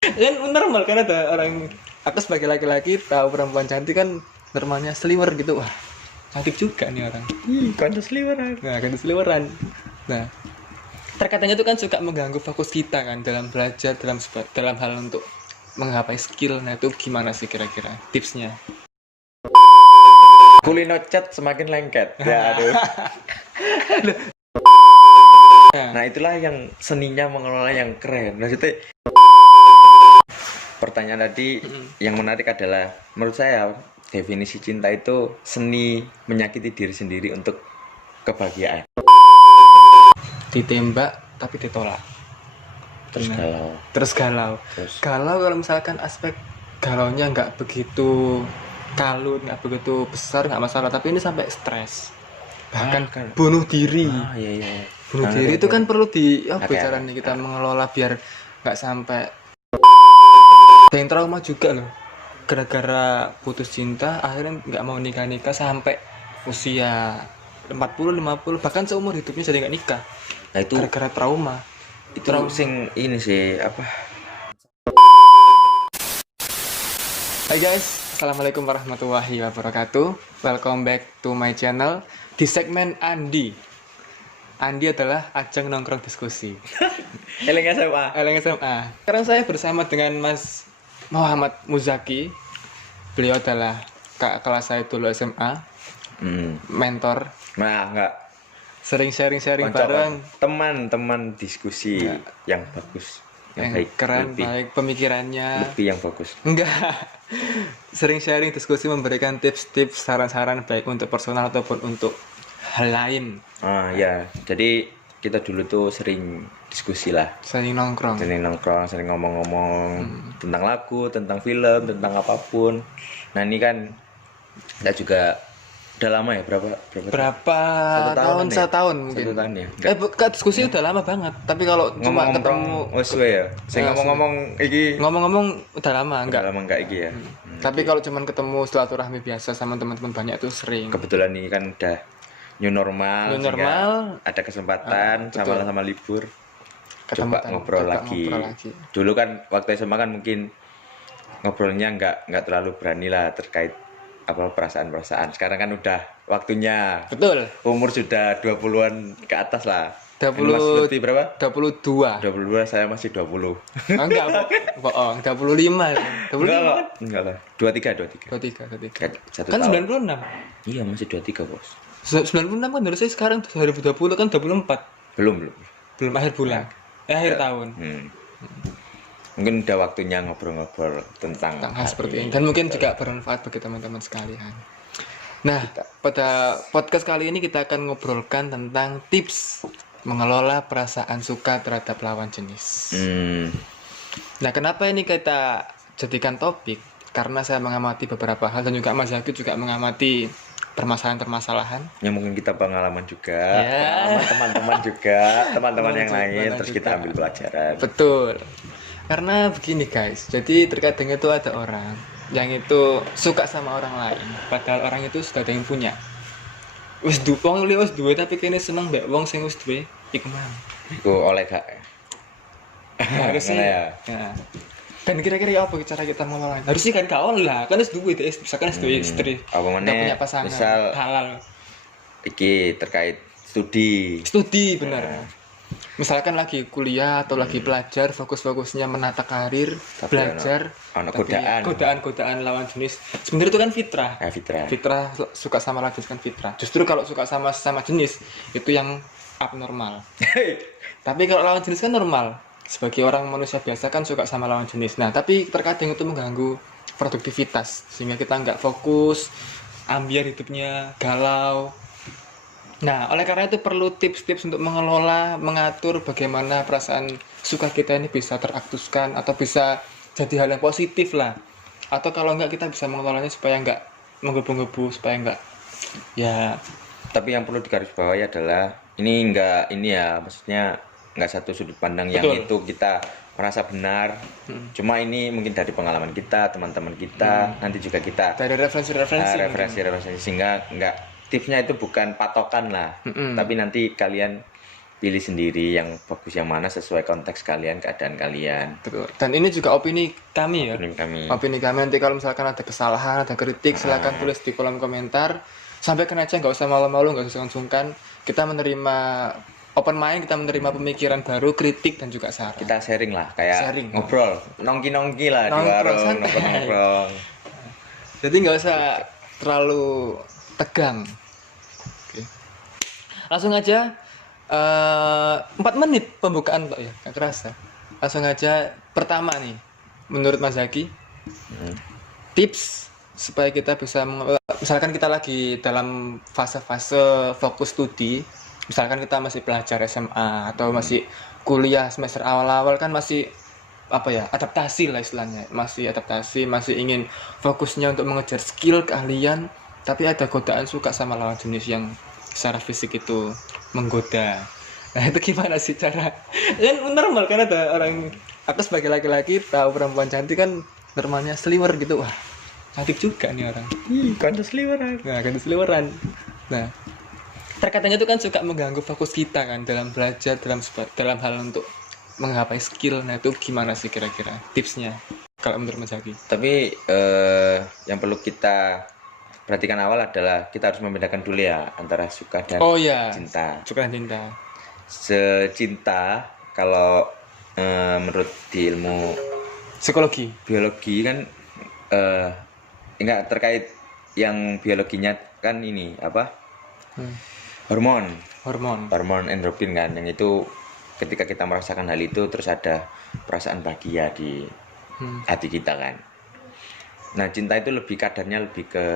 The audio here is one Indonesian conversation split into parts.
Kan normal kan ada orang, aku sebagai laki-laki tahu perempuan cantik kan normalnya sliwer gitu. Wah, cantik juga nih orang. Kontes liweran. Nah, kan sliweran. Nah, terkadang itu kan suka mengganggu fokus kita kan dalam belajar, dalam hal untuk menggapai skill. Nah, itu gimana sih kira-kira tipsnya? Kulino chat semakin lengket. Ya aduh. Nah itulah yang seninya mengelola yang keren. Maksudnya pertanyaan tadi yang menarik adalah menurut saya definisi cinta itu seni menyakiti diri sendiri untuk kebahagiaan. Ditembak tapi ditolak. Terus Benar. galau. Terus galau. Terus Galau kalau misalkan aspek galaunya nggak begitu kalut, nggak begitu besar, nggak masalah. Tapi ini sampai stres, bahkan kan. bunuh diri. Iya iya. Bunuh Nah, diri itu kan perlu di apa Oke. caranya kita mengelola biar nggak sampai. Ada yang trauma juga loh, gara-gara putus cinta akhirnya nggak mau nikah sampai usia 40, 50, bahkan seumur hidupnya jadi nggak nikah Nah itu gara-gara trauma. sing ini sih apa? Hai guys, assalamualaikum warahmatullahi wabarakatuh. Welcome back to my channel. Di segmen Andi adalah ajang nongkrong diskusi. Eling SMA. LNG SMA. Sekarang saya bersama dengan Mas Muhammad Muzaki. Beliau adalah kakak kelas saya dulu SMA, mentor, Nah enggak. sering sharing-sharing Konco, bareng, teman-teman diskusi yang bagus, yang baik, keren, lebih, baik pemikirannya. lebih yang bagus. Enggak. Sering sharing diskusi, memberikan tips-tips, saran-saran baik untuk personal ataupun untuk hal lain. Ah ya, jadi kita dulu tuh sering diskusi lah, Sering nongkrong. sering nongkrong, sering ngomong-ngomong tentang lagu, tentang film, tentang apapun. Nah ini kan kita juga udah lama ya, Berapa Satu tahun? tahunan ya? Setahun mungkin. Satu tahun ya? Diskusi udah lama banget. Tapi kalau cuma ketemu, suwe ya. Saya ngomong-ngomong iki ngomong-ngomong udah lama udah enggak. lama enggak iki ya. Tapi kalau cuma ketemu silaturahmi biasa sama teman-teman banyak tuh sering. Kebetulan ini kan udah new normal, New sehingga normal. ada kesempatan Betul. sama libur Ketemu coba ngobrol lagi. Dulu kan waktu SMA kan mungkin ngobrolnya nggak terlalu berani lah terkait apa perasaan-perasaan. Sekarang kan udah waktunya. Betul. Umur sudah 20-an ke atas lah. 20. Ini Mas Lutfi berapa? 22. 22, saya masih 20. Enggak, bohong. 25. 25 kan? Enggak lah. 23. 23. Satu Kan tahun. 96. Iya, masih 23, Bos. 96 kan harusnya sekarang 2020 kan 24. Belum. Belum akhir bulan. Akhir tahun. Mungkin udah waktunya ngobrol-ngobrol tentang Hal seperti ini, dan mungkin juga bermanfaat bagi teman-teman sekalian. Nah, pada podcast kali ini kita akan ngobrolkan tentang tips mengelola perasaan suka terhadap lawan jenis. Nah, kenapa ini kita jadikan topik? Karena saya mengamati beberapa hal dan juga Mas Zaki juga mengamati permasalahan-permasalahan yang mungkin kita pengalaman juga, Ya. pengalaman teman-teman juga, teman-teman yang lain, Teman-teman terus juga. kita ambil pelajaran. Betul. Karena begini guys, jadi terkadang itu ada orang yang itu suka sama orang lain, padahal orang itu sudah ada yang punya. Wis wong liya wis duwe tapi kene seneng mbek wong sing wis duwe iku mang. Iku oleh gak? Harusnya ya. Dan kira-kira apa cara kita mengelola? Harusnya kan gak oleh lah, kan wis duwe deh, misalkan wis duwe istri, Apa udah meneh? punya pasangan, Misal halal. iki terkait studi. Studi benar. Misalkan lagi kuliah atau lagi belajar, fokus-fokusnya menata karir, Tapi belajar, ono tapi godaan lawan jenis. Sebenarnya itu kan fitrah. Fitrah. Fitrah suka sama lawan jenis kan fitrah. Justru kalau suka sama jenis itu yang abnormal. Tapi kalau lawan jenis kan normal. Sebagai orang manusia biasa kan suka sama lawan jenis. Nah, tapi terkadang itu mengganggu produktivitas sehingga kita nggak fokus, ambiar hidupnya, galau. Nah, oleh karena itu perlu tips-tips untuk mengelola, mengatur bagaimana perasaan suka kita ini bisa teraktuskan atau bisa jadi hal yang positif lah. Atau kalau enggak kita bisa mengelolanya supaya enggak menggebu-gebu, supaya enggak ya. Tapi yang perlu digarisbawahi adalah ini maksudnya enggak satu sudut pandang yang Betul. itu kita merasa benar. Cuma ini mungkin dari pengalaman kita, teman-teman kita, nanti juga kita Dari referensi-referensi. referensi sehingga enggak tipsnya itu bukan patokan lah, tapi nanti kalian pilih sendiri yang bagus yang mana sesuai konteks kalian, keadaan kalian. Betul. Dan ini juga opini kami ya. Opini kami nanti kalau misalkan ada kesalahan, ada kritik, silakan tulis di kolom komentar. Sampaikan aja, nggak usah malu-malu, nggak usah sungkan. Kita menerima open mind, kita menerima pemikiran baru, kritik dan juga saran. Kita sharing lah, kayak ngobrol, nongki lah di warung, nongkrong. Jadi nggak usah terlalu tegang. Oke. Langsung aja 4 menit pembukaan Pak ya, nggak kerasa. Langsung aja pertama nih, menurut Mas Zaki, tips supaya kita bisa misalkan kita lagi dalam fase-fase fokus studi, misalkan kita masih pelajar SMA atau masih kuliah semester awal-awal kan masih adaptasi lah istilahnya, masih ingin fokusnya untuk mengejar skill keahlian, tapi ada godaan suka sama lawan jenis yang secara fisik itu menggoda. Nah itu gimana sih cara? Kan normal kan ada orang, aku sebagai laki-laki tahu perempuan cantik kan normalnya sliwer gitu, wah cantik juga nih orang. Kantor sliweran. Nah terkadang itu kan suka mengganggu fokus kita kan dalam belajar, dalam hal untuk menggapai skill. Nah itu gimana sih kira-kira tipsnya kalau menurut Mas Zaki? Tapi yang perlu kita perhatikan awal adalah kita harus membedakan dulu ya antara suka dan cinta. Suka dan cinta. Secinta kalau menurut di ilmu psikologi, biologi kan enggak terkait yang biologinya kan ini apa? Hormon endorfin kan, yang itu ketika kita merasakan hal itu terus ada perasaan bahagia di hati kita kan. Nah cinta itu lebih kadarnya lebih ke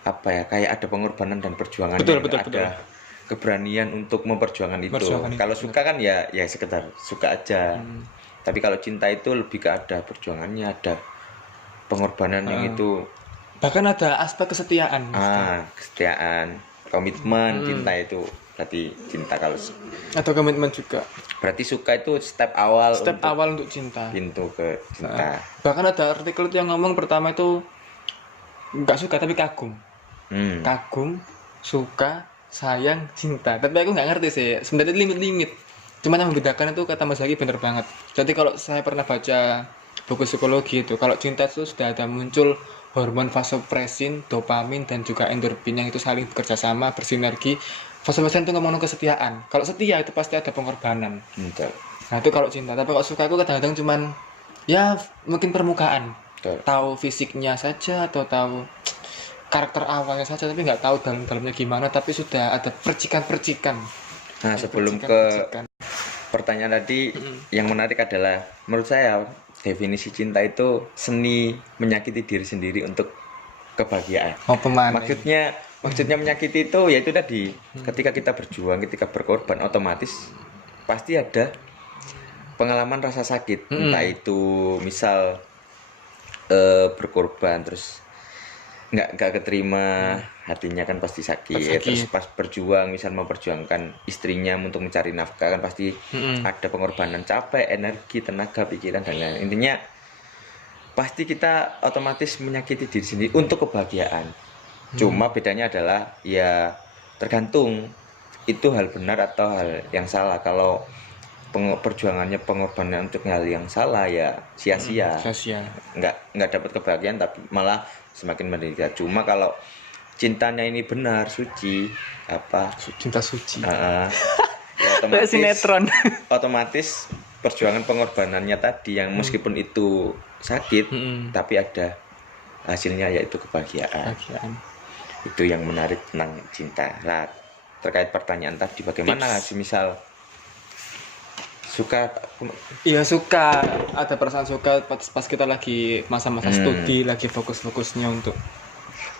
apa ya, kayak ada pengorbanan dan perjuangan, betul. keberanian untuk memperjuangkan itu. Kalau suka kan ya sekedar suka aja. Tapi kalau cinta itu lebih ke ada perjuangannya, ada pengorbanan yang itu. Bahkan ada aspek kesetiaan. Kesetiaan, komitmen. Cinta itu berarti cinta. Kalau atau komitmen juga. Berarti suka itu step awal untuk cinta. Pintu ke cinta. Bahkan ada artikel itu yang ngomong pertama itu nggak suka tapi kagum. Kagum, suka, sayang, cinta. Tapi aku nggak ngerti sih. Sebenarnya limit. Cuman yang membedakan itu kata Mas Zaki benar banget. Jadi kalau saya pernah baca buku psikologi itu, kalau cinta itu sudah ada muncul hormon vasopresin, dopamin dan juga endorfin yang itu saling bekerja sama, bersinergi. Vasopresin itu ngomong kesetiaan. Kalau setia itu pasti ada pengorbanan. Nah itu kalau cinta. Tapi kalau suka aku kadang-kadang cuman ya mungkin permukaan. Tahu fisiknya saja atau tahu karakter awalnya saja, tapi nggak tahu dalam-dalamnya gimana. Tapi sudah ada percikan-percikan. Nah sebelum ke pertanyaan tadi, yang menarik adalah menurut saya definisi cinta itu seni menyakiti diri sendiri untuk kebahagiaan. Maksudnya menyakiti itu yaitu tadi, ketika kita berjuang, ketika berkorban, otomatis pasti ada pengalaman rasa sakit. Entah itu misal berkorban terus nggak keterima, hatinya kan pasti sakit. Terus pas berjuang, misal memperjuangkan istrinya untuk mencari nafkah, kan pasti ada pengorbanan, capek, energi, tenaga, pikiran dan lain-lain. Intinya pasti kita otomatis menyakiti diri sendiri untuk kebahagiaan. Cuma bedanya adalah ya tergantung itu hal benar atau hal yang salah. Kalau perjuangannya, pengorbanan untuk hal yang salah ya sia-sia. Nggak dapat kebahagiaan, tapi malah semakin menderita. Cuma kalau cintanya ini benar, suci, cinta suci, ya otomatis perjuangan pengorbanannya tadi yang meskipun itu sakit, tapi ada hasilnya yaitu kebahagiaan. Itu yang menarik tentang cinta. Nah, terkait pertanyaan tadi, bagaimana misal suka? Iya suka, ada perasaan suka pas kita lagi masa-masa studi, lagi fokus-fokusnya untuk.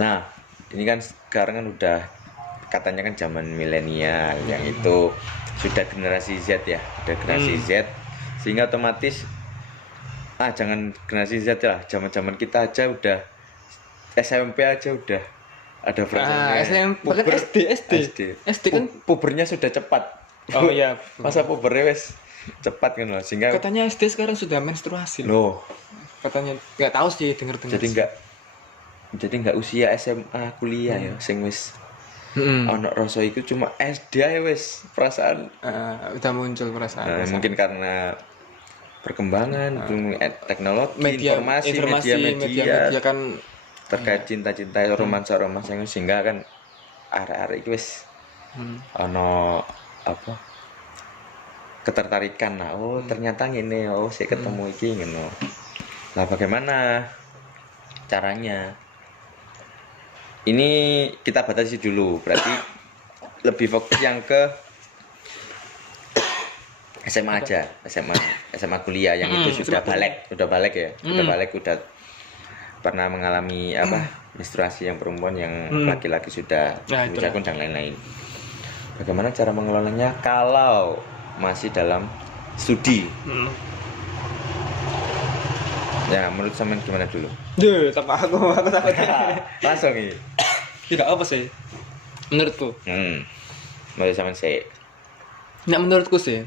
Nah, ini kan sekarang kan udah katanya kan zaman milenial, yang itu sudah generasi Z ya, udah generasi Z, sehingga otomatis jangan generasi Z lah, zaman-zaman kita aja udah SMP aja udah ada frekuensinya. SMP, bahkan SD kan pubernya sudah cepat. Oh iya, masa pubernya wes cepat kan loh, sehingga katanya SD sekarang sudah menstruasi loh. Katanya nggak tahu sih, dengar. Jadi nggak usia SMA kuliah ya, sing wis Ono rasa iku cuma SD ae wis perasaan udah muncul perasaan. Mungkin karena perkembangan teknologi, informasi media kan terkait cinta-cinta romansa yang sehingga kan arek-arek iki wis ono apa ketertarikan lah. Ternyata ngene, saya ketemu iki ngono. Nah, bagaimana caranya? Ini kita batasi dulu, berarti lebih fokus yang ke SMA aja, SMA kuliah yang itu sudah balik ya, udah pernah mengalami menstruasi yang perempuan, yang laki-laki sudah menjakun dan lain-lain. Bagaimana cara mengelolanya kalau masih dalam studi? Ya, menurut sampean gimana dulu? Tanpa aku takut. Langsung ini. Tidak apa sih? Menurutku. Menurut sampean sih. Nah, menurutku sih,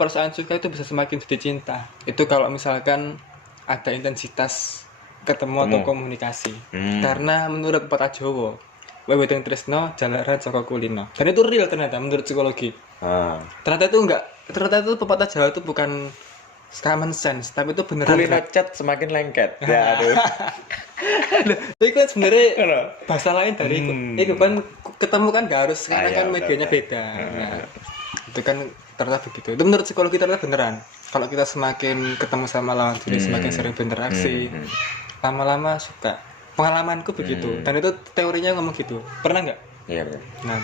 perasaan suka itu bisa semakin jadi cinta. Itu kalau misalkan ada intensitas ketemu atau komunikasi. Karena menurut pepatah Jawa, weweting tresno jalaran saka kulino. Dan itu real ternyata menurut psikologi. Ternyata itu pepatah Jawa itu bukan common sense, tapi itu beneran. Kulino cat semakin lengket. Ya aduh. Itu kan sebenarnya bahasa lain dari itu kan ketemu kan gak harus, sekarang kan medianya beda. Nah, itu kan ternyata begitu. Itu menurut psikologi ternyata beneran. Kalau kita semakin ketemu sama lawan jenis, semakin sering berinteraksi, lama-lama suka. Pengalamanku begitu. Dan itu teorinya ngomong gitu. Pernah nggak? Iya benar. Nah,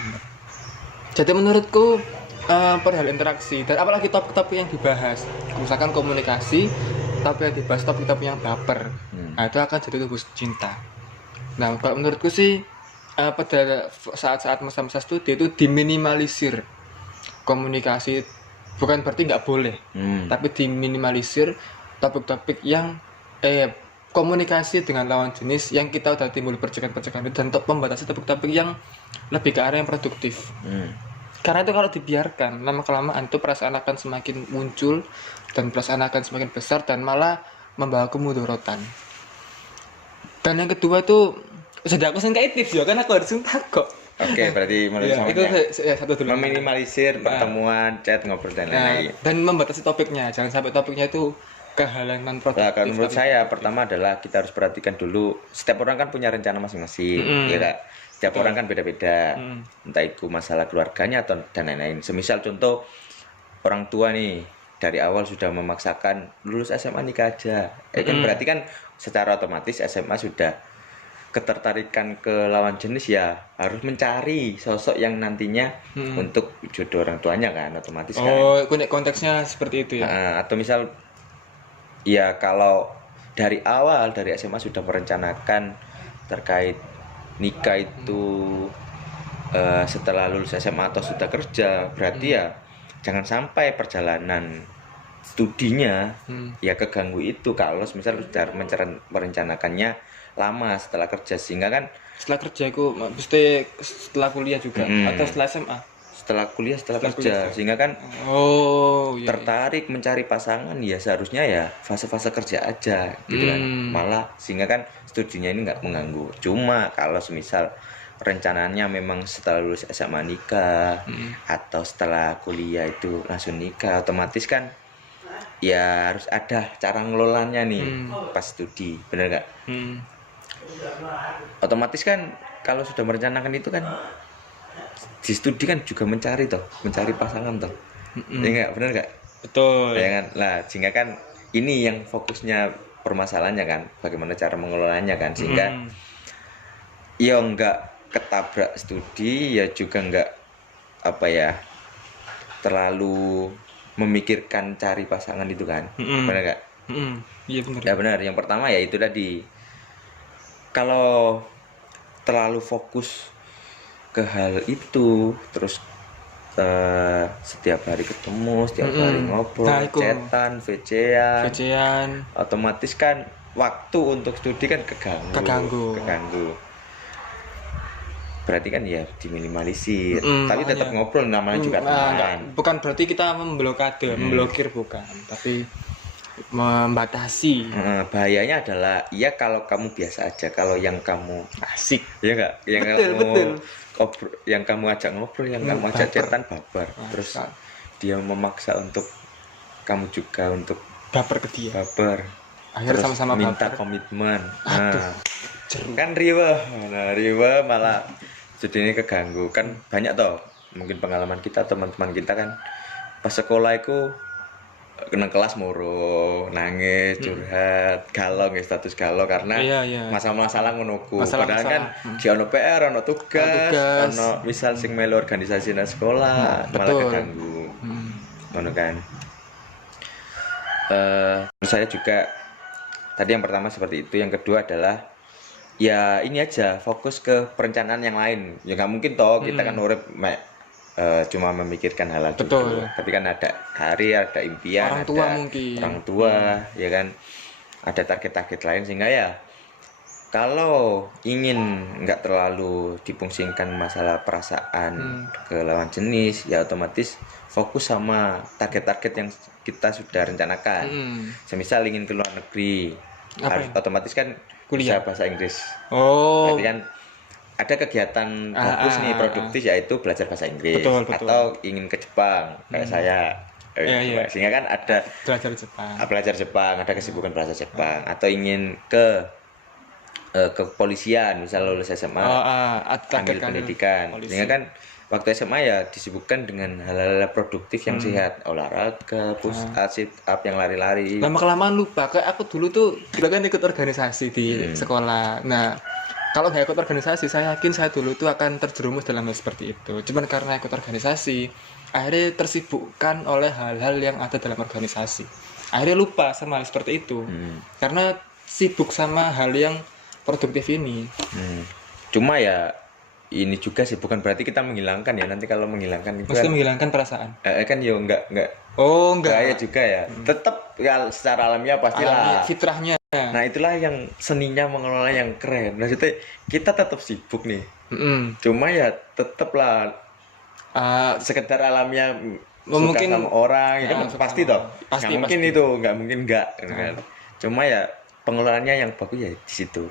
jadi menurutku perihal interaksi dan apalagi topik-topik yang dibahas, misalkan komunikasi, tapi yang dibahas topik-topik yang baper, nah, itu akan jadi tumbuh cinta. Nah, kalau menurutku sih pada saat-saat masa-masa studi itu diminimalisir komunikasi, bukan berarti nggak boleh, tapi diminimalisir topik-topik yang komunikasi dengan lawan jenis yang kita udah timbul percakapan-percakapan itu, dan membatasi topik-topik yang lebih ke arah yang produktif. Karena itu kalau dibiarkan lama-kelamaan itu perasaan akan semakin muncul dan perasaan akan semakin besar dan malah membawa kemudorotan. Dan yang kedua itu sudah aku sangka tips ya, kan aku harus takut. Oke, berarti menurut ya, itu satu dulu. Meminimalisir pertemuan, chat, ngobrol dan lain-lain. Dan membatasi topiknya, jangan sampai topiknya itu kehalangan produktif. Kalau menurut saya pertama adalah kita harus perhatikan dulu, setiap orang kan punya rencana masing-masing, ya Kak. Setiap orang kan beda-beda, entah itu masalah keluarganya atau dan lain-lain. Semisal contoh orang tua nih dari awal sudah memaksakan lulus SMA nikah aja, kan berarti kan secara otomatis SMA sudah ketertarikan ke lawan jenis, ya harus mencari sosok yang nantinya untuk jodoh orang tuanya kan, otomatis kan. Oh, konteksnya seperti itu ya. Atau misal ya kalau dari awal dari SMA sudah merencanakan terkait nikah itu setelah lulus SMA atau sudah kerja, berarti ya jangan sampai perjalanan studinya ya keganggu itu kalau misal sudah merencanakannya lama setelah kerja, sehingga kan setelah kerja itu mesti setelah kuliah juga atau setelah SMA? Setelah kuliah, setelah kerja, sehingga kan tertarik mencari pasangan ya seharusnya ya fase-fase kerja aja gitu kan, malah sehingga kan studinya ini nggak mengganggu. Cuma kalau semisal rencananya memang setelah lulus SMA nikah atau setelah kuliah itu langsung nikah, otomatis kan ya harus ada cara ngelolanya nih pas studi, bener nggak? Otomatis kan kalau sudah merencanakan itu kan di studi kan juga mencari pasangan toh, ya nggak, bener nggak? Betul. Ya kan, lah sehingga kan ini yang fokusnya permasalahannya kan, bagaimana cara mengelolanya kan, sehingga ya nggak ketabrak studi, ya juga nggak terlalu memikirkan cari pasangan itu kan, benar nggak? Iya benar. Ya benar. Yang pertama ya itu tadi, kalau terlalu fokus ke hal itu terus setiap hari ketemu, setiap hari ngobrol, chatan, VC-an, otomatis kan waktu untuk studi kan keganggu. Berarti kan ya diminimalisir, tapi tetap ngobrol, namanya juga teman. Bukan berarti kita memblokir, bukan, tapi membatasi. Bahayanya adalah ya kalau kamu biasa aja, kalau yang kamu asik ya enggak, yang yang kamu ajak ngobrol, yang kamu ajak chatan baper. Terus dia memaksa untuk kamu juga untuk baper ke dia. Akhirnya sama-sama minta baper. Komitmen. Nah, kan riweh. Nah, riweh malah jadi ini keganggu. Kan banyak toh mungkin pengalaman kita, teman-teman kita kan pas sekolah itu kena kelas moro, nangis, curhat, galau nggih, status galau karena masalah-masalah ngonoku. Padahal kan di ono PR, ono tugas, ono misal sing melu organisasi nang sekolah, malah keganggu. Ngono kan. Saya juga tadi yang pertama seperti itu, yang kedua adalah ya ini aja, fokus ke perencanaan yang lain. Ya nggak mungkin toh kita kan urip cuma memikirkan hal itu, tapi kan ada karir, ada impian, orang tua ya kan, ada target-target lain, sehingga ya kalau ingin nggak terlalu dipungsingkan masalah perasaan ke lawan jenis, ya otomatis fokus sama target-target yang kita sudah rencanakan. Semisal ingin ke luar negeri, otomatis kan kuliah bahasa Inggris. Berarti kan ada kegiatan bagus nih, produktif, yaitu belajar bahasa Inggris. Atau ingin ke Jepang kayak saya, sehingga kan ada belajar Jepang, ada kesibukan bahasa Jepang. Atau ingin ke kepolisian, misal lulus SMA, ambil pendidikan, sehingga kan waktu SMA ya disibukkan dengan hal-hal produktif yang sehat, olahraga, push up, sit up, yang lari-lari. Lama-kelamaan lupa, kayak aku dulu tuh kita kan ikut organisasi di sekolah. Nah, kalau nggak ikut organisasi, saya yakin saya dulu tuh akan terjerumus dalam hal seperti itu. Cuman karena ikut organisasi, akhirnya tersibukkan oleh hal-hal yang ada dalam organisasi. Akhirnya lupa sama hal seperti itu. Karena sibuk sama hal yang produktif ini. Cuma ya ini juga sih, bukan berarti kita menghilangkan ya. Nanti kalau menghilangkan itu maksudnya kan menghilangkan perasaan. Kan ya enggak. Oh, enggak. Kayak juga ya. Tetap ya secara alamiah pastilah. Fitrahnya. Nah, itulah yang seninya mengelola yang keren. Maksudnya kita tetap sibuk nih. Cuma ya tetaplah sekedar alamiah mungkin sama orang ya kan, pasti toh. Pasti mungkin itu, enggak mungkin enggak kan. Cuma ya pengelolaannya yang bagus ya di situ.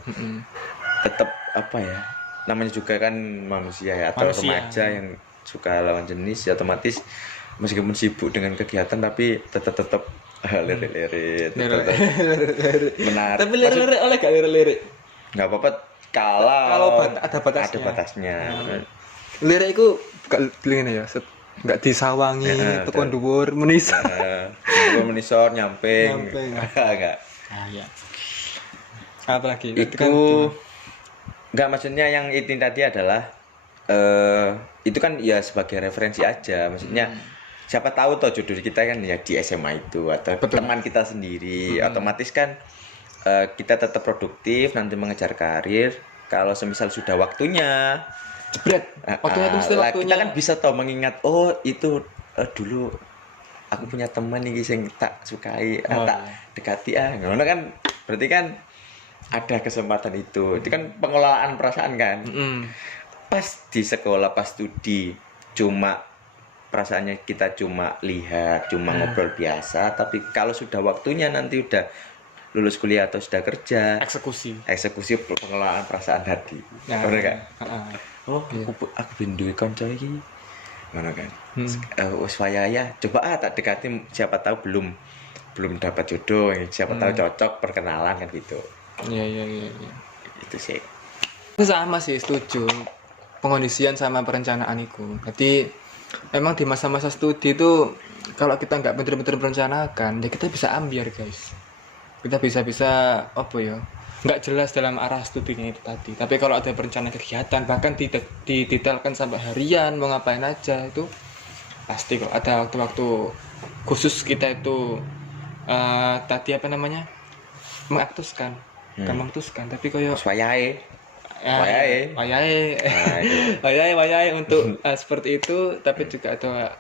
Tetap apa ya? Namanya juga kan manusia ya, atau remaja yang suka lawan jenis, ya otomatis meskipun sibuk dengan kegiatan tapi tetap lirik-lirik, menarik. Tapi lirik-lirik oleh gak lirik-lirik? Nggak apa-apa kalau ada batasnya. Lirik itu gak gini ya, nggak disawangi, tekon dhuwur, menisor. Menisor, nyamping. Enggak. Ya. Apalagi itu enggak, maksudnya yang itu tadi adalah itu kan ya sebagai referensi aja, maksudnya siapa tahu toh jodoh kita kan ya di SMA itu, atau teman kita sendiri. Otomatis kan kita tetap produktif nanti mengejar karir. Kalau semisal sudah waktunya jebret, waktunya kita kan bisa toh mengingat, oh itu dulu aku punya teman nih yang tak sukai, tak dekati ngono kan, berarti kan ada kesempatan itu kan pengelolaan perasaan kan. Pas di sekolah, pas studi, cuma perasaannya kita cuma lihat, cuma ngobrol biasa. Tapi kalau sudah waktunya, nanti udah lulus kuliah atau sudah kerja, eksekusi pengelolaan perasaan hati. Bener kan? Aku bindu konco iki, mana kan? Wes ya, coba tak dekati, siapa tahu belum dapat jodoh, siapa tahu cocok, perkenalan kan gitu. Iya. Itu sih. Sama sih, setuju. Pengondisian sama perencanaan itu. Jadi memang di masa-masa studi itu kalau kita nggak bener-bener merencanakan, ya kita bisa ambiar guys. Kita bisa apa ya? Nggak jelas dalam arah studinya itu tadi. Tapi kalau ada perencanaan kegiatan, bahkan didetailkan sampai harian, mau ngapain aja, itu pasti kok ada waktu-waktu khusus kita itu tadi apa namanya? Mengaktuskan. Gampang tuskan, tapi koyo wayahe untuk seperti itu. Tapi juga ada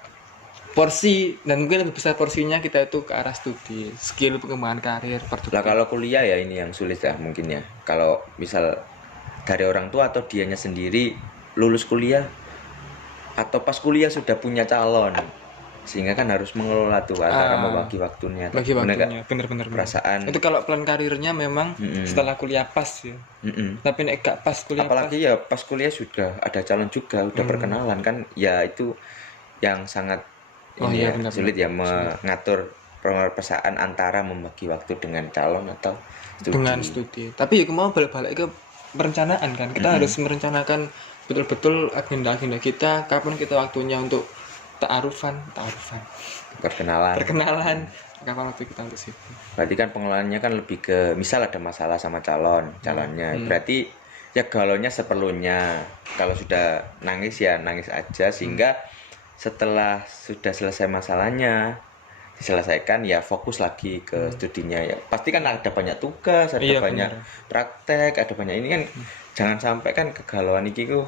porsi, dan mungkin lebih besar porsinya kita itu ke arah studi, skill, pengembangan karir, lah. Kalau kuliah ya ini yang sulit ya mungkin ya. Kalau misal dari orang tua atau dianya sendiri lulus kuliah atau pas kuliah sudah punya calon, sehingga kan harus mengelola tuh antara membagi waktunya, bagi waktunya, bener-bener perasaan. Itu kalau plan karirnya memang setelah kuliah pas ya. Tapi nek gak pas kuliah, apalagi ya pas kuliah sudah ada calon juga, udah perkenalan kan, ya itu yang sangat sulit ya mengatur perasaan antara membagi waktu dengan calon atau studi. Tapi ya mau balik-balik ke perencanaan kan, kita harus merencanakan betul-betul agenda kita, kapan kita waktunya untuk ta'arufan, perkenalan, kapan waktu kita untuk situ. Berarti kan pengelolaannya kan lebih ke misal ada masalah sama calonnya, berarti ya galaunya seperlunya. Kalau sudah nangis ya nangis aja, sehingga setelah sudah selesai masalahnya diselesaikan ya fokus lagi ke studinya. Ya pasti kan ada banyak tugas, ada banyak praktek, ada banyak ini kan. Jangan sampai kan kegalauan iki ku.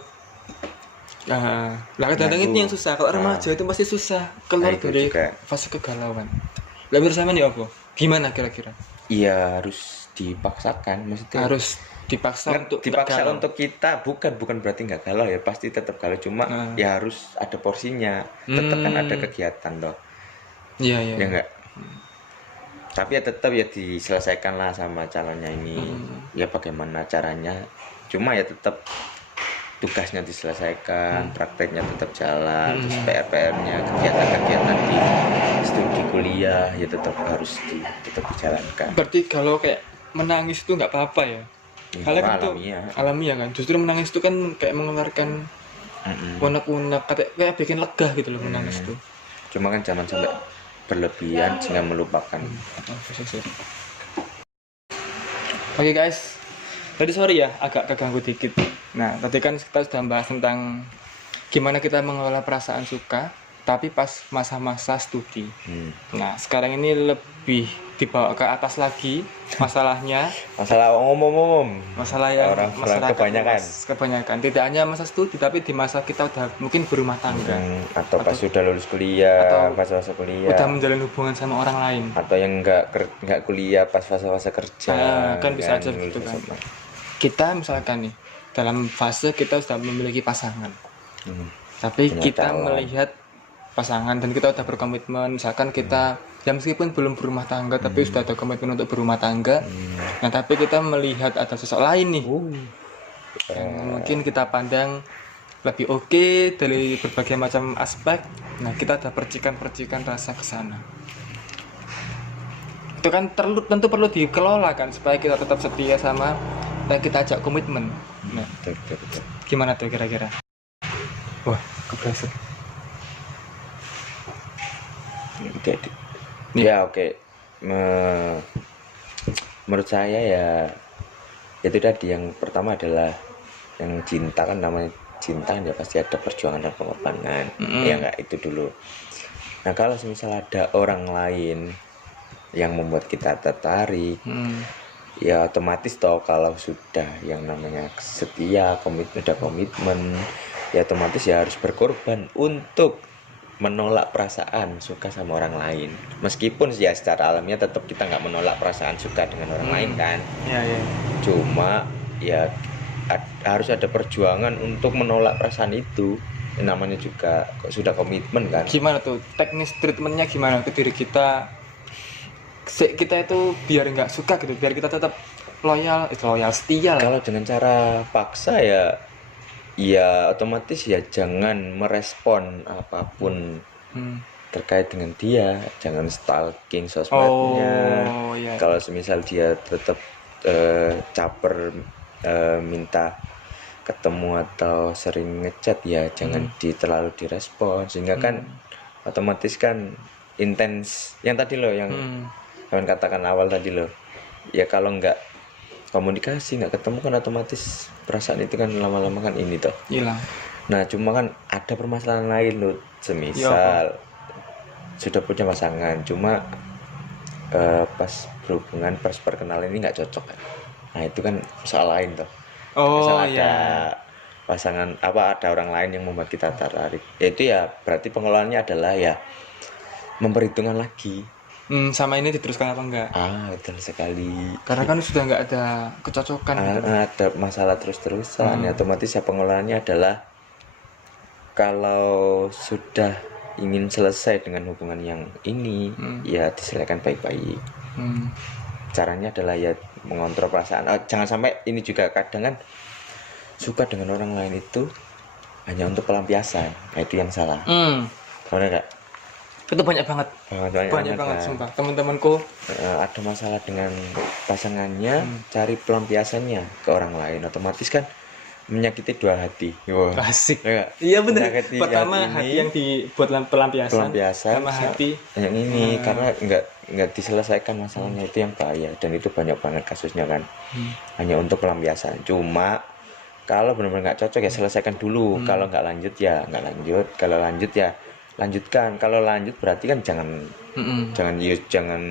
Lah kadang-kadang itu yang susah. Kalau remaja itu pasti susah keluar dari fase kegalauan. Lah menurut sampean ya apa? Gimana kira-kira? Iya, harus dipaksakan, maksudnya harus dipaksa untuk kita, bukan berarti nggak galau ya, pasti tetap galau, cuma ya harus ada porsinya, tetap kan ada kegiatan loh. Iya ya enggak. Tapi ya tetap ya diselesaikan lah sama calonnya ini. Ya bagaimana caranya, cuma ya tetap tugasnya diselesaikan, prakteknya tetap jalan, terus PR-nya, kegiatan-kegiatan di studi kuliah ya tetap harus tetap dijalankan. Berarti kalau kayak menangis itu nggak apa-apa ya? Kalau itu alamiah kan, justru menangis itu kan kayak mengeluarkan unek-unek, kayak bikin lega gitu loh menangis itu. Cuma kan jangan sampai berlebihan sehingga melupakan. Oke guys, tadi sorry ya agak keganggu dikit. Nah tadi kan kita sudah bahas tentang gimana kita mengelola perasaan suka tapi pas masa-masa studi. Nah sekarang ini lebih dibawa ke atas lagi masalahnya. Masalah umum. Masalah yang orang masyarakat kebanyakan. Tidak hanya masa studi tapi di masa kita udah mungkin berumah tangga. Atau pas sudah lulus kuliah, atau pas fase kuliah. Udah menjalin hubungan sama orang lain. Atau yang nggak kuliah pas fase kerja. Kan bisa aja gitu kan. Kita misalkan nih dalam fase kita sudah memiliki pasangan. Tapi kita melihat pasangan dan kita udah berkomitmen, misalkan kita ya meskipun belum berumah tangga tapi sudah ada komitmen untuk berumah tangga. Nah tapi kita melihat ada sosok lain nih yang mungkin kita pandang lebih oke dari berbagai macam aspek. Nah kita ada percikan rasa ke sana. Itu kan tentu perlu dikelola kan supaya kita tetap setia sama dan kita ajak komitmen. Nah, gimana tuh kira-kira? Wah, keberasa. Ya oke. Menurut saya ya itu tadi, yang pertama adalah yang cinta kan, namanya cinta ya pasti ada perjuangan dan pengorbanan. Ya enggak, itu dulu. Nah kalau misal ada orang lain yang membuat kita tertarik, ya otomatis toh kalau sudah yang namanya setia, komitmen, ya otomatis ya harus berkorban untuk menolak perasaan suka sama orang lain. Meskipun ya secara alamiah tetap kita nggak menolak perasaan suka dengan orang lain kan. Ya. Cuma ya harus ada perjuangan untuk menolak perasaan itu. Namanya juga sudah komitmen kan. Gimana tuh teknis treatmentnya, gimana ke diri kita? Kita itu biar nggak suka gitu, biar kita tetap loyal setia. Kalau dengan cara paksa ya otomatis ya jangan merespon apapun terkait dengan dia, jangan stalking sosmednya. Kalau semisal dia tetap caper, minta ketemu atau sering ngechat, ya jangan terlalu direspon, sehingga kan otomatis kan intens yang tadi loh, yang kalian katakan awal tadi loh, ya kalau nggak komunikasi, nggak ketemu kan otomatis perasaan itu kan lama-lama kan ini toh hilang. Nah cuma kan ada permasalahan lain loh, semisal sudah punya pasangan cuma pas berhubungan, pas perkenalan ini nggak cocok kan. Nah itu kan soal lain toh. Ada pasangan ada orang lain yang membuat kita tertarik, itu ya berarti pengelolaannya adalah ya memperhitungkan lagi sama ini diteruskan apa enggak. Betul sekali. Karena kan sudah nggak ada kecocokan gitu. Ada masalah terus-terusan ya otomatis ya pengelolaannya adalah kalau sudah ingin selesai dengan hubungan yang ini, ya diselesaikan baik-baik. Caranya adalah ya mengontrol perasaan. Jangan sampai ini juga kadang kan suka dengan orang lain itu hanya untuk pelampiasan. Nah, itu yang salah. Benar nggak? Itu banyak banget Banyak sumpah. Teman-temanku ada masalah dengan pasangannya, cari pelampiasannya ke orang lain, otomatis kan menyakiti dua hati. Wow. asik. Ya, Iya benar. menyakiti Pertama hati yang dibuat pelampiasan sama hati yang ini karena nggak diselesaikan masalahnya, itu yang bahaya, dan itu banyak banget kasusnya kan. Hanya untuk pelampiasan. Cuma kalau benar-benar nggak cocok ya selesaikan dulu. Kalau nggak lanjut ya nggak lanjut. Kalau lanjut ya lanjutkan. Kalau lanjut berarti kan jangan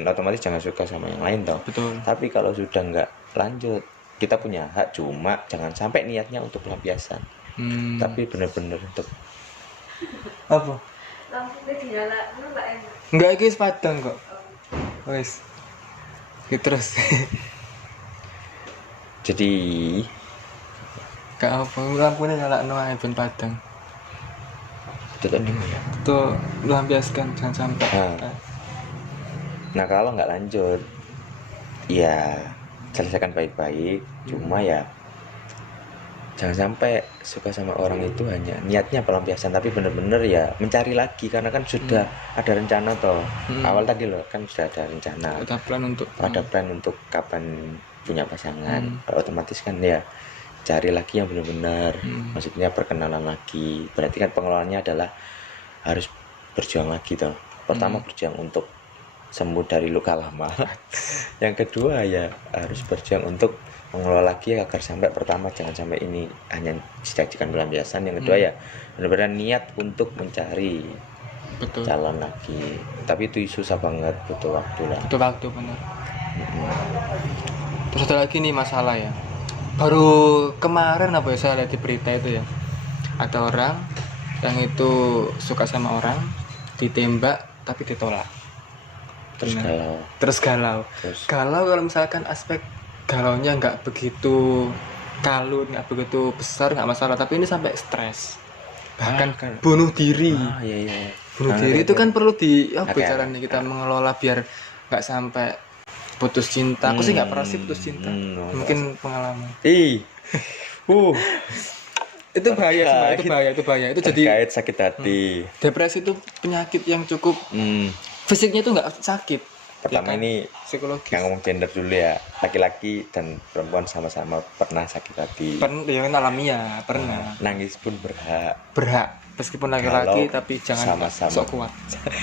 otomatis jangan suka sama yang lain toh. Betul. Tapi kalau sudah nggak lanjut, kita punya hak, cuma jangan sampai niatnya untuk pelampiasan. Tapi benar-benar untuk apa? Lampunya dinyala, enggak enak. Enggak, iki wis padang kok. Wis. Ki terus. jadi Gak apa, lampunya nyalakno ae ben padang. itu tadi ya. Itu melampiaskan jangan sampai. Nah kalau nggak lanjut ya selesaikan baik-baik. Cuma ya jangan sampai suka sama orang itu hanya niatnya pelampiasan, tapi bener-bener ya mencari lagi, karena kan sudah ada rencana toh. Awal tadi loh kan sudah ada rencana, ada plan untuk kapan punya pasangan. Otomatis kan ya cari lagi yang benar-benar, maksudnya perkenalan lagi. Berarti kan pengelolaannya adalah harus berjuang lagi toh. Pertama berjuang untuk sembuh dari luka lama. Yang kedua ya harus berjuang untuk mengelola lagi agar sampai, pertama jangan sampai ini hanya dijadikan pelampiasan. Yang kedua ya benar-benar niat untuk mencari calon lagi. Tapi itu susah banget, butuh waktu lah. Butuh waktu benar. Terus ada lagi nih masalah ya. Baru kemarin apa ya saya lihat di berita itu ya, ada orang yang itu suka sama orang, ditembak tapi ditolak. Terus galau. Galau kalau misalkan aspek galaunya nggak begitu kalut, nggak begitu besar, nggak masalah. Tapi ini sampai stres, bahkan bunuh diri. Bunuh diri itu kan perlu caranya kita mengelola biar nggak sampai putus cinta. Aku sih nggak pernah sih putus cinta. Mungkin pengalaman. Itu bahaya, itu bahaya. Itu jadi kait sakit hati. Depresi itu penyakit yang cukup fisiknya itu nggak sakit. Pertama ya kan? Ini psikologis. Yang ngomong gender dulu ya. Laki-laki dan perempuan sama-sama pernah sakit hati. Ya kan alamiah, pernah. Nangis pun berhak. Meskipun laki-laki tapi jangan sama-sama sok kuat.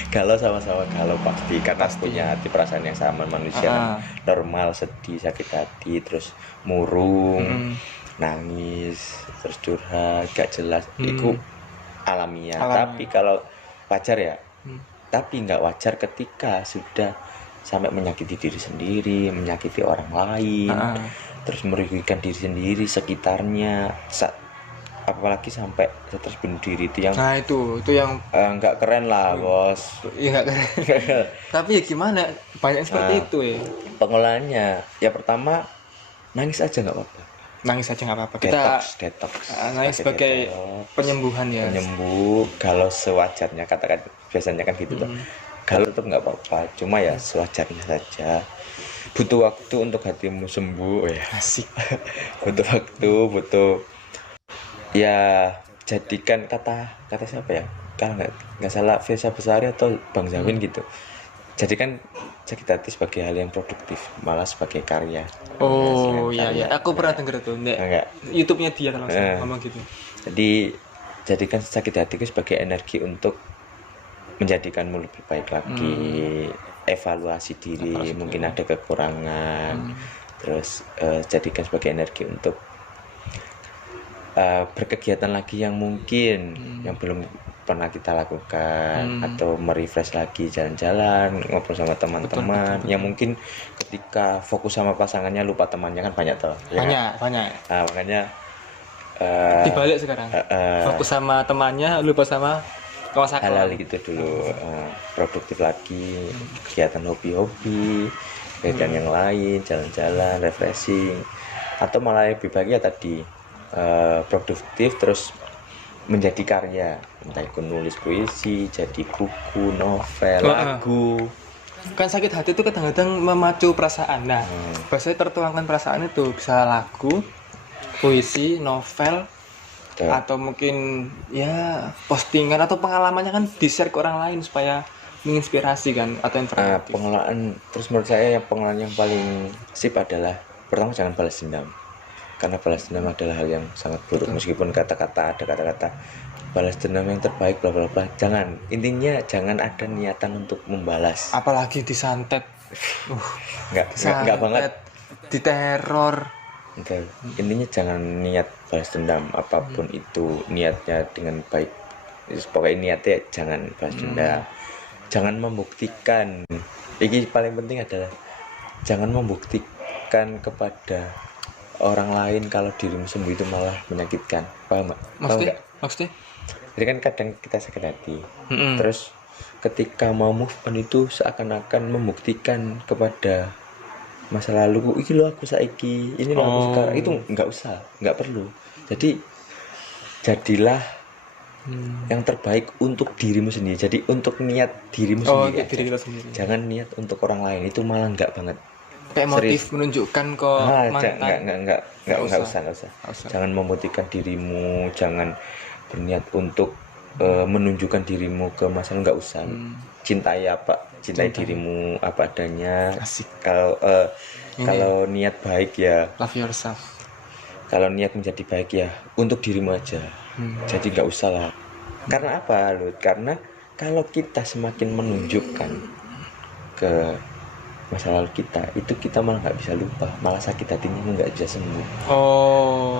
Kalau sama-sama kalau pasti karena punya hati perasaan yang sama. Manusia normal, sedih, sakit hati, terus murung, nangis, terus curhat, gak jelas. Itu alamiah. Tapi kalau wajar ya. Tapi nggak wajar ketika sudah sampai menyakiti diri sendiri, menyakiti orang lain, terus merugikan diri sendiri, sekitarnya. Apalagi sampai terus bunuh diri, itu yang itu yang nggak keren lah bos. Iya nggak keren. Tapi ya gimana, banyak seperti itu ya. Pengelolaannya ya pertama nangis aja nggak apa-apa. Nangis aja nggak apa-apa. Detox. Nangis sebagai penyembuhan ya. Penyembuh kalau sewajarnya, katakan biasanya kan gitu tuh. Kalau tetap nggak apa-apa, cuma ya sewajarnya saja. Butuh waktu untuk hatimu sembuh ya. Asik. Butuh waktu, ya jadikan kata siapa ya, kalau nggak salah Firsa Besari atau Bang Zawin gitu, jadikan sakit hati sebagai hal yang produktif, malah sebagai karya. Iya aku pernah denger tuh YouTube-nya dia kalau ngomong gitu. Jadi jadikan sakit hati itu sebagai energi untuk menjadikanmu lebih baik lagi. Evaluasi diri, mungkin ada kekurangan, terus jadikan sebagai energi untuk berkegiatan lagi yang mungkin yang belum pernah kita lakukan, atau merefresh lagi, jalan-jalan, ngobrol sama teman-teman yang mungkin ketika fokus sama pasangannya lupa temannya kan banyak toh. Banyak. Nah, makanya dibalik sekarang. Fokus sama temannya, lupa sama kawan sekolah. Hal-hal gitu dulu. Produktif lagi, kegiatan hobi-hobi, kegiatan yang lain, jalan-jalan, refreshing, atau malah lebih baik ya tadi produktif terus menjadi karya. entah itu nulis puisi, jadi buku, novel, lagu. Kan sakit hati itu kadang-kadang memacu perasaan. Nah, biasanya tertuangkan perasaan itu bisa lagu, puisi, novel, atau mungkin ya postingan atau pengalamannya kan di-share ke orang lain supaya menginspirasi kan atau informatif. Pengelolaan, terus menurut saya yang pengelolaan yang paling sip adalah pertama jangan balas dendam, karena balas dendam adalah hal yang sangat buruk. Meskipun ada kata-kata balas dendam yang terbaik bla bla bla, jangan, intinya jangan ada niatan untuk membalas, apalagi disantet, nggak banget, diteror. Intinya jangan niat balas dendam apapun itu, niatnya dengan baik, pokoknya niatnya jangan balas dendam. Jangan membuktikan, ini paling penting adalah jangan membuktikan kepada orang lain kalau dirimu sembuh itu malah menyakitkan. Paham nggak? Maksudnya? Jadi kan kadang kita sakit hati, terus ketika mau move on itu seakan-akan membuktikan kepada masa lalu, iki lo aku saiki, ini lo aku sekarang, itu nggak perlu. Jadi jadilah yang terbaik untuk dirimu sendiri. Jadi untuk niat dirimu sendiri, diri kita sendiri. Jangan niat untuk orang lain, itu malah nggak banget. Kayak motif menunjukkan ke mantan. Nggak usah. Jangan membuktikan dirimu, jangan berniat untuk menunjukkan dirimu ke masa lalu, nggak usah. Cintai dirimu apa adanya. Asik. Kalau niat baik ya love yourself. Kalau niat menjadi baik ya untuk dirimu aja. Jadi nggak usah lah. Karena apa, Lut? Karena kalau kita semakin menunjukkan ke masa lalu kita, itu kita malah nggak bisa lupa, malah sakit hatinya nggak bisa sembuh.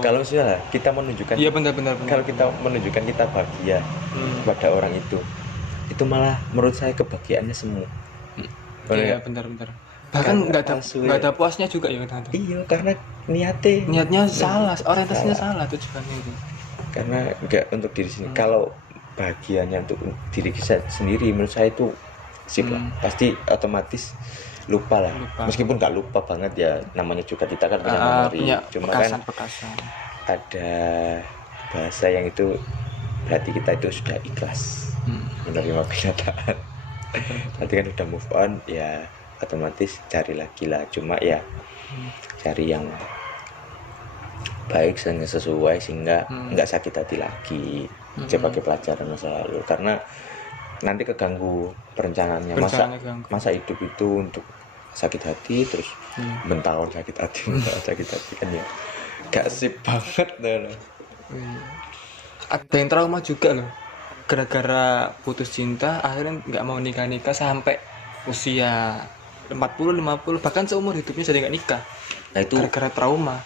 Kalau misalnya kita menunjukkan, iya benar. Kalau kita menunjukkan kita bahagia pada orang itu malah menurut saya kebahagiaannya semu. Iya benar. Bahkan nggak ada puasnya juga ya tante. Iya, karena niatnya salah, orientasinya salah tujuannya itu. Karena nggak untuk diri sendiri. Kalau bahagianya untuk diri kita sendiri, menurut saya itu sip lah. Pasti otomatis lupa lah. Meskipun nggak lupa banget ya, namanya juga kita kan punya memori. Cuma pekasan. Ada bahasa yang itu berarti kita itu sudah ikhlas menerima kenyataan. Nanti kan udah move on ya, otomatis cari lagi lah. Cuma ya cari yang baik sehingga sesuai, sehingga nggak sakit hati lagi. Sebagai pelajaran masa lalu, karena nanti keganggu perencanaannya. Masa hidup itu untuk sakit hati terus bentahun sakit hati kan ya gak sip banget loh. Ada yang trauma juga loh, gara-gara putus cinta akhirnya nggak mau nikah sampai usia 40-50, bahkan seumur hidupnya jadi nggak nikah. Nah itu gara-gara trauma.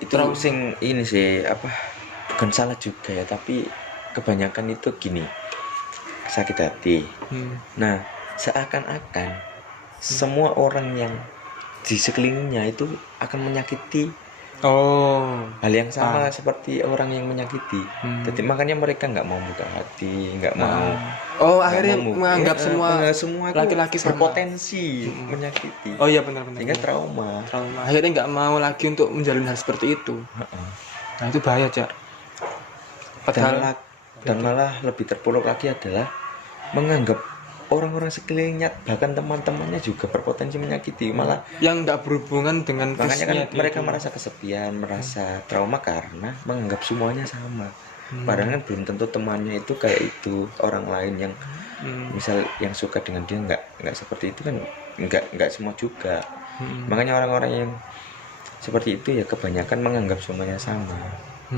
Itu sing ini sih bukan salah juga ya, tapi kebanyakan itu gini, sakit hati. Nah seakan-akan semua orang yang di sekelilingnya itu akan menyakiti hal yang sama seperti orang yang menyakiti. Jadi makanya mereka nggak mau buka hati, nggak mau. Akhirnya menganggap semua laki-laki berpotensi menyakiti. Oh iya benar. Sehingga trauma. Akhirnya nggak mau lagi untuk menjalin hal seperti itu. Nah itu bahaya, Cak. Dan malah lebih terpuruk lagi adalah menganggap orang-orang sekelilingnya, bahkan teman-temannya juga berpotensi menyakiti, malah yang nggak berhubungan dengan makanya kan mereka merasa kesepian, merasa trauma karena menganggap semuanya sama. Padahal kan belum tentu temannya itu kayak itu, orang lain yang misal yang suka dengan dia nggak seperti itu kan, nggak semua juga. Makanya orang-orang yang seperti itu ya kebanyakan menganggap semuanya sama.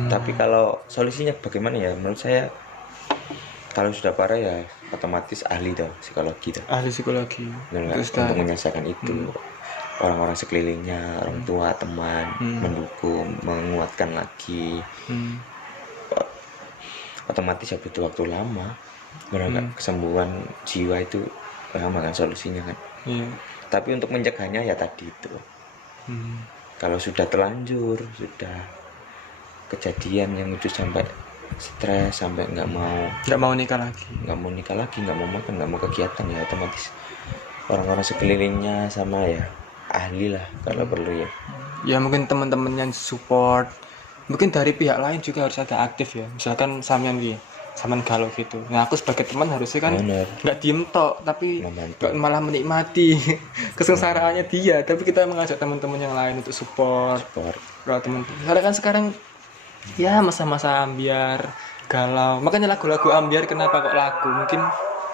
Tapi kalau solusinya bagaimana ya, menurut saya kalau sudah parah ya otomatis ahli psikologi. Untuk menyelesaikan itu. Orang-orang sekelilingnya, orang tua, teman, mendukung, menguatkan lagi. Otomatis ya butuh waktu lama. Benar kesembuhan jiwa itu lama kan solusinya kan. Tapi untuk mencegahnya ya tadi itu. Kalau sudah terlanjur, sudah kejadian yang itu sampai stres, sampai nggak mau nikah lagi, nggak mau makan, nggak mau kegiatan, ya otomatis orang-orang sekelilingnya sama ya ahli lah kalau perlu ya mungkin teman-teman yang support, mungkin dari pihak lain juga harus ada aktif ya. Misalkan sampean zaman galau gitu. Nah aku sebagai teman harusnya kan Bener. nggak diem tok, tapi Membantu. nggak malah menikmati kesengsaraannya dia, tapi kita mengajak teman-teman yang lain untuk support. Kalau teman-teman, soalnya kan sekarang ya masa-masa ambiar, galau, makanya lagu-lagu ambiar kenapa kok laku, mungkin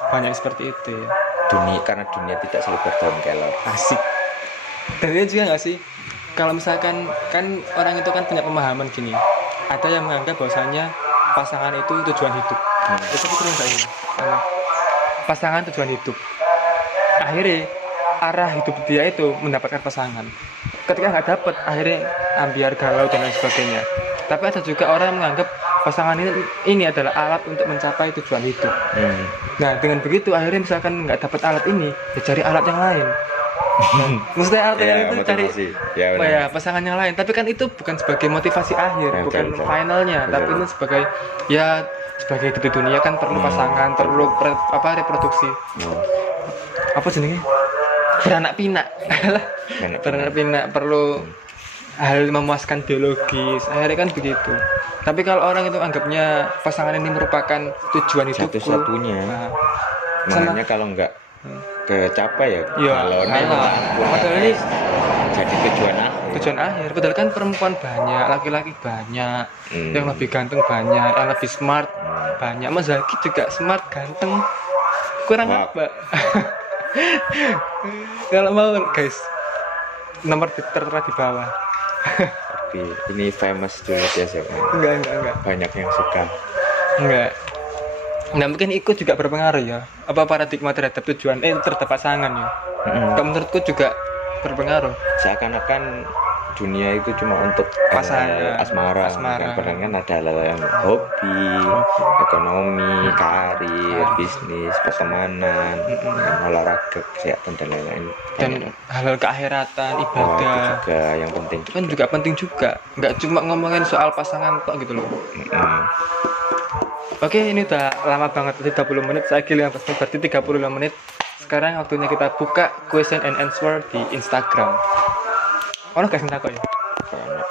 banyak seperti itu ya. Karena dunia tidak selalu bertahun kelor. Asik. Dan ini juga nggak sih, kalau misalkan kan orang itu kan punya pemahaman gini, ada yang menganggap bahwasanya pasangan itu tujuan hidup. Itu betul nggak ini? Pasangan tujuan hidup. Akhirnya arah hidup dia itu mendapatkan pasangan. Ketika nggak dapat, akhirnya ambiar, galau dan lain sebagainya. Tapi ada juga orang yang menganggap pasangan ini adalah alat untuk mencapai tujuan hidup. Nah dengan begitu akhirnya misalkan nggak dapat alat ini, ya cari alat yang lain. Maksudnya alat yang itu cari pasangan yang lain. Tapi kan itu bukan sebagai motivasi akhir, Ya, bukan betul. finalnya. Betul. Tapi itu sebagai ya sebagai di dunia kan perlu pasangan, perlu reproduksi. Apa jenenge? Beranak pinak. Beranak pinak perlu hal memuaskan biologis, akhirnya kan begitu. Tapi kalau orang itu anggapnya pasangan ini merupakan tujuan hidupku, satu-satunya. nah, Makanya kalau nggak kecapai ya padahal ini jadi tujuan akhir. Padahal kan perempuan banyak, laki-laki banyak, yang lebih ganteng banyak, yang lebih smart banyak. Mas Zaki juga smart, ganteng, kurang Wah. apa? Kalau mau guys, nomor tertera di bawah. Tapi ini famous dulu ya sih. Enggak. Banyak yang suka. Enggak. Nah mungkin ikut juga berpengaruh ya. Apa paradigma terhadap tujuan terhadap pasangan ya. Kalau menurutku juga berpengaruh. Seakan-akan dunia itu cuma untuk Pasangan, asmara. asmara. Padahal kan ada hal yang hobi, ekonomi, karir, bisnis, pertemanan, olahraga, kesehatan dan lain-lain. Dan Banyak. hal-hal keakhiratan, Itu ibadah juga yang penting. itu kan juga penting juga. Nggak cuma ngomongin soal pasangan tok gitu loh. Oke, ini udah lama banget, 30 menit. Saya kira berarti 35 menit. Sekarang waktunya kita buka question and answer di Instagram. Ono gak sing takok ya? Banyak.